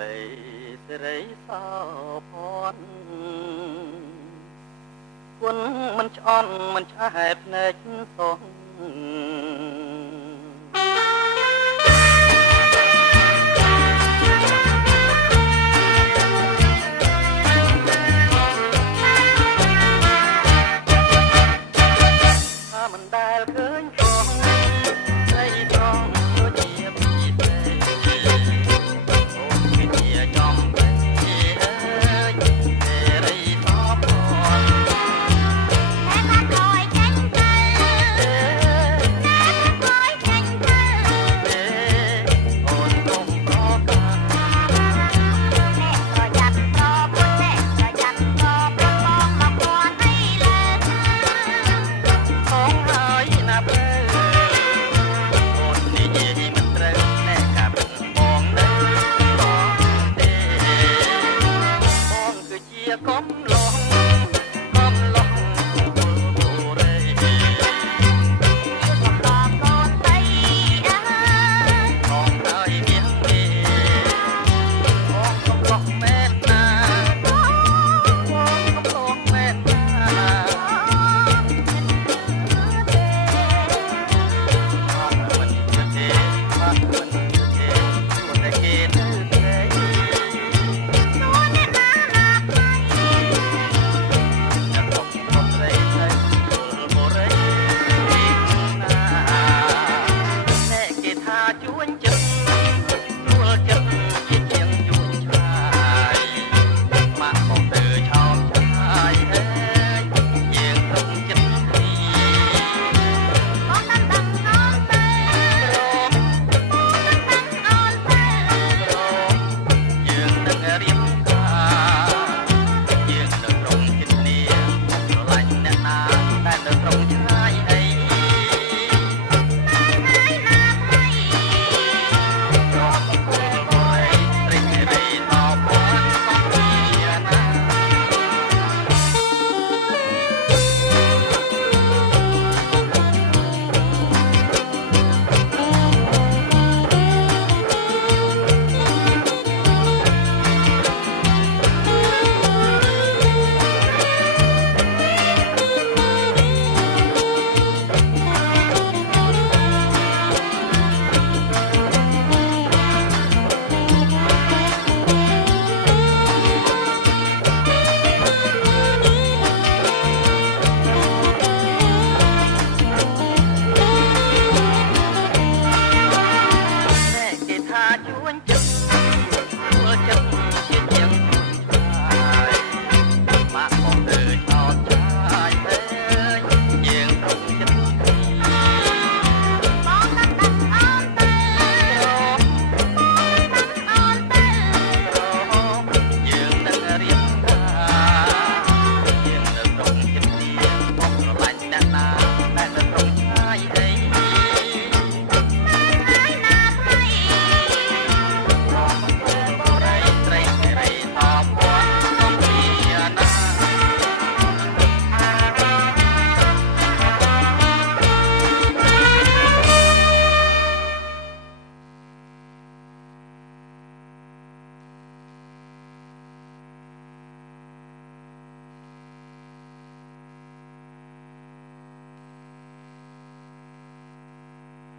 បីសិរីសោភ័ណ្ឌគុណមិនឆ្អន់មិនឆ្អែតភ្នែកសោះមិនដែលឃើញផងស្រីត្រង់ដូចជាពីទេអូនគឺជាចំពេអើយសេរីសោភ័ណ្ឌតែមកគួយចេញទៅតែមកគួយចេញទៅអូនគុំប្រកាន់ប្រយ័ត្នប្រពន្ធប្រយ័ត្នប្រពន្ធបងមកពាន់ឲ្យលើផងហើយណាបើអូននិយាយមិនត្រូវណែកាប់បងនៅបងទេបងគឺជាកំឡុងកំឡុងបុរីកំឡុងកូនតីអើយផងហើយមាសមេបងកំឡុងមែនណាបងកំឡុងមែនណាជួញចិត្ត